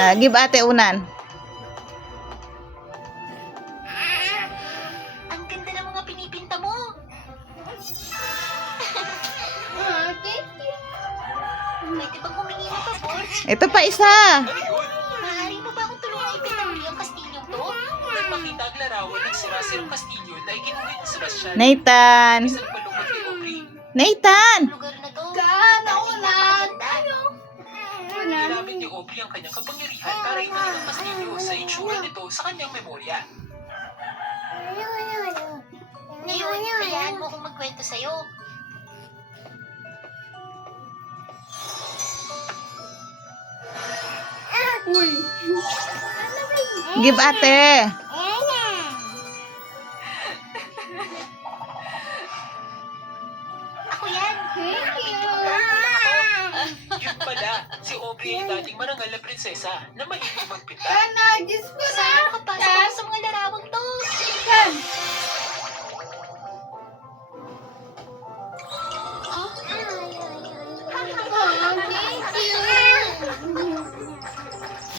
Give ate unan. Ang ganda ng mga pinipinta mo. Thank you. Pwede bang humingi ng pabor? Ito pa isa. Maaari mo ba akong tulungan ipinta muli ang kastilyong to? Nagpakita ang larawan ng sirasirang kastilyo na iginuwit sa Russian. Nathan. Isang malungkot kay Aubrey. Nathan. Lugar na to. Naulan. Ginamit ni Aubrey ang kanyang kapangyarihan para ibalik ang kastilyo sa itsura nito sa kanyang memorya. Ngayon, hayaan mo akong magkwento sa'yo. Uy. Give ate. Ako yan. Thank you. Yun pala, si Aubrey ay dating marangal na prinsesa na mahilig magpinta. Kana, Diyos ko